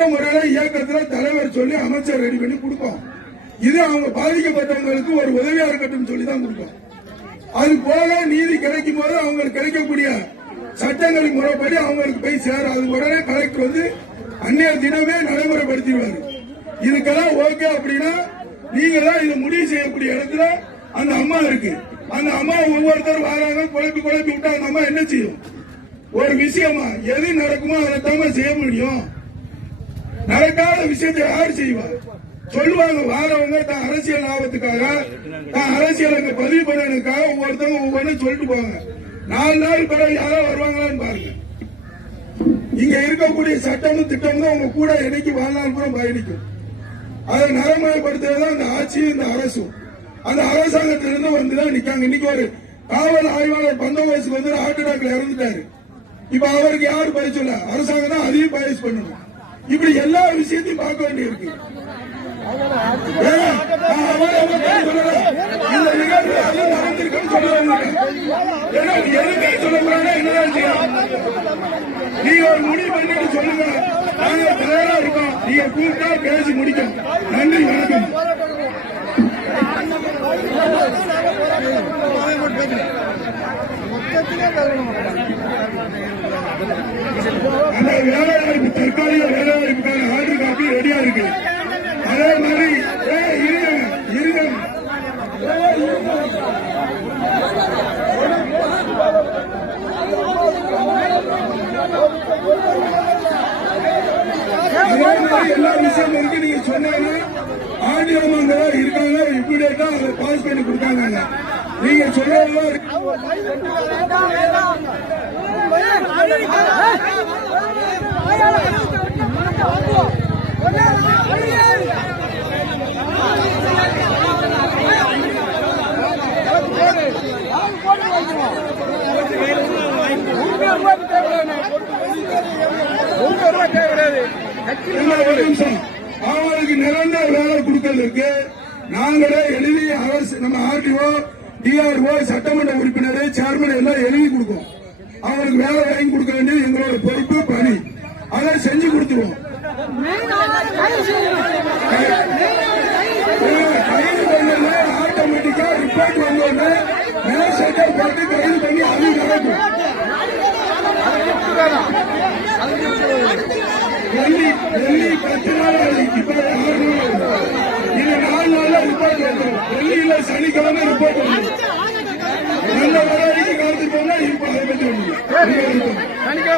தனிப்பட்ட முறையில இயக்கத்துல தலைவர் சொல்லி அமைச்சர் ரெடி பண்ணி கொடுப்போம். இது அவங்க பாதிக்கப்பட்டவங்களுக்கு ஒரு உதவியா இருக்கட்டும் சொல்லி தான் கொடுப்போம். அது போல நீதி கிடைக்கும் போது அவங்களுக்கு கிடைக்கக்கூடிய சட்டங்களின் முறைப்படி அவங்களுக்கு போய் சேரும். அது உடனே கலெக்டர் வந்து அந்நிய தினமே நடைமுறைப்படுத்திடுவாரு. இதுக்கெல்லாம் ஓகே அப்படின்னா நீங்க தான் இதை முடிவு செய்யக்கூடிய இடத்துல அந்த அம்மா இருக்கு. அந்த அம்மா ஒவ்வொருத்தரும் வராங்க குழப்பி குழப்பி விட்டா அந்த அம்மா என்ன செய்யும்? ஒரு விஷயமா எது நடக்குமோ அதை தான் செய்ய முடியும். நடக்காத விஷயத்தை யார் செய்வார்? சொல்லுவாங்க வாரவங்க தான் அரசியல் லாபத்துக்காக தான் அரசியல் அங்க பதிவு பண்ணதுக்காக ஒவ்வொருத்தவங்க ஒவ்வொன்றும் சொல்லிட்டு போவாங்க. நாலு நாள் பிறகு யாரோ வருவாங்களான்னு பாருங்க. இங்க இருக்கக்கூடிய சட்டமும் திட்டமும் அவங்க கூட என்னைக்கு வாழ்நாள் கூட பயணிக்கும். அதை நடைமுறைப்படுத்துறது அந்த ஆட்சியும் இந்த அரசும் அந்த அரசாங்கத்திலிருந்து வந்துதான் நிக்காங்க. இன்னைக்கு ஒரு காவல் ஆய்வாளர் பந்தோபஸ்துக்கு வந்து ஹார்ட் அட்டாக்ல இறந்துட்டாரு. இப்ப அவருக்கு யாரு பதில் சொல்ல அரசாங்கம் தான் அதையும் பயஸ் பண்ணணும். இப்படி எல்லா விஷயத்தையும் பார்க்க வேண்டியிருக்கு. ஏன்? இந்த நிகழ்வு அது நடந்திருக்குன்னு ஏன்னா சொல்லக்கூடாது என்னதான் செய்யலாம். நீங்க ஒரு முடிவு பண்ணிட்டு சொல்லுங்க. நாங்க தயாரா இருக்கோம் நீங்க கூப்பிட்டா பேசி முடிக்கும் நன்றி வணக்கம். அந்த தற்காலிக வேலைவாய்ப்புக்கான ஆர்டர் காப்பி ரெடியா இருக்கு. அதே மாதிரி ஏய், இருங்க அதே மாதிரி எல்லா விஷயம் இருக்கு. நீங்க சொன்னீங்கன்னா ஆண்டியமாங்க இருக்காங்க. இம்மிடியா அதை பாஸ் பண்ணி கொடுத்தாங்க நீங்க சொல்றதெல்லாம் என்ன அவங்களுக்கு நிரந்தர வேலை கொடுக்கறதுக்கு நாங்களே எழுதி அரசு நம்ம ஆர்டிஓ டிஆர்ஓ சட்டமன்ற உறுப்பினர் சேர்மன் எல்லாம் எழுதி கொடுப்போம் அவங்களுக்கு வேலை வாங்கி கொடுக்க அதை செஞ்சு கொடுத்துருவோம். ஆட்டோமேட்டிக்கா ரிப்போர்ட் வந்தோடனே மேல் சட்டம் போட்டு கைது பண்ணி அது நடக்கும் டெல்லி டெல்லி பத்து நாள். இப்ப நாள் நாலு நாள்ல ரிப்போர்ட் வந்துடும் டெல்லியில சனிக்கிழமை ரிப்போர்ட் வந்துடும் நல்ல வரைக்கும் காலத்து போனா இப்ப அதை பத்தி ஒண்ணு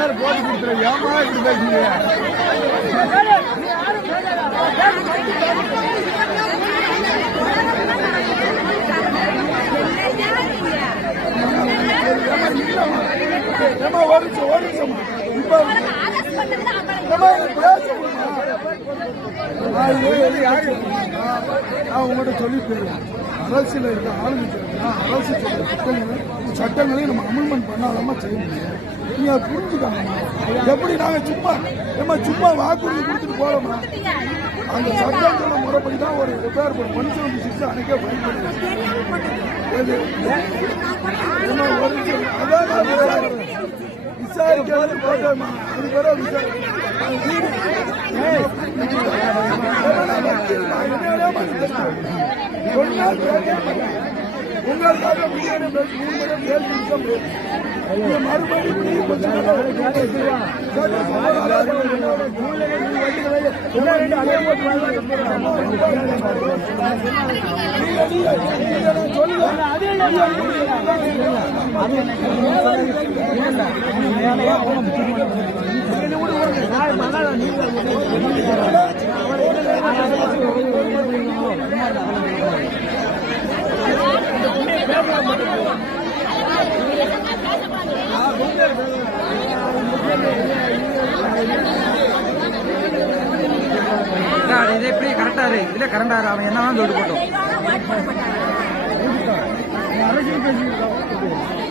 வேலையை போட்டு கொடுத்துருவேன் ஏமா இப்படி பேசுறீங்க? ஏமா ஒரு நிமிஷம் ஒரு நிமிஷம். ஏமா நான் வந்து உங்கள்கிட்ட சொல்லி போயிருக்கேன் அரசியல் இருக்க ஆளுநர் அரசு சொல்ற சட்டங்களை நம்ம அமல்மெண்ட் பண்ணாதமா செய்ய முடியும். நீங்க அதை எப்படி நாங்க சும்மா நம்ம சும்மா வாக்குறுதி கொடுத்துட்டு போறோமா அந்த சட்டங்களை முறைப்படி தான் ஒரு ரிப்பேர் பண்ண மனுஷன் சிக்ஸ் அன்னைக்கே ஃபைல் விசாரிக்கிறது போட்டோமா? அது பிறகு வீடு நான் உங்களுக்காக மூணு பேசி நீங்க கரண்டாரு இல்ல கரண்டாரு அவன் என்னதான் சொல்லிட்டு போட்டோம். அரசியல் பேசியிருக்கான்